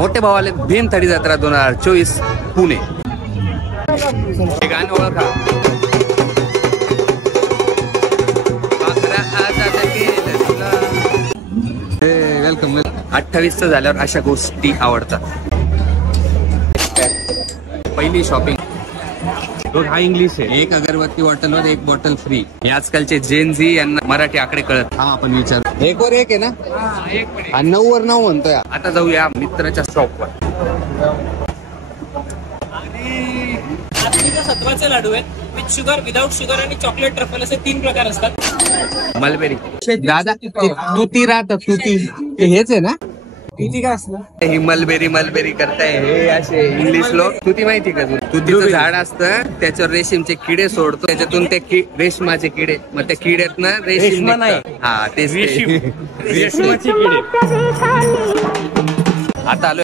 मोठे भावाले भीमथडी जत्रा 2024 पुणे. हे गाणं ओळखा. वेलकम. 28 झाल्यावर अशा गोष्टी आवडतात. पहिली शॉपिंग हा इंग्लिश आहे. एक अगरबत्ती बॉटलवर एक बॉटल फ्री. हे आजकालचे जेन झी यांना मराठी आकडे कळत. हा आपण विचार एक वर एक आहे ना. 9 वर 9 म्हणतोय. आता जाऊया मित्राच्या शॉपवर. सत्वाचे लाडू आहेत. विथ शुगर, विदाउट शुगर आणि चॉकलेट ट्रफल असे 3 प्रकार असतात. मलबेरी. दादा तुती राहत तुती हेच आहे ना. तुती काय असतं? ही मलबेरी करताय हे असे इंग्लिश लोक. तुती माहिती का? तुतीचं झाड असतं, त्याच्यावर रेशीमचे किडे सोडतो, त्याच्यातून ते रेशमाचे किडे, मग त्या किड्यातनं रेशीम नाही. हा तेच रेशमाचे किडे. आता आलो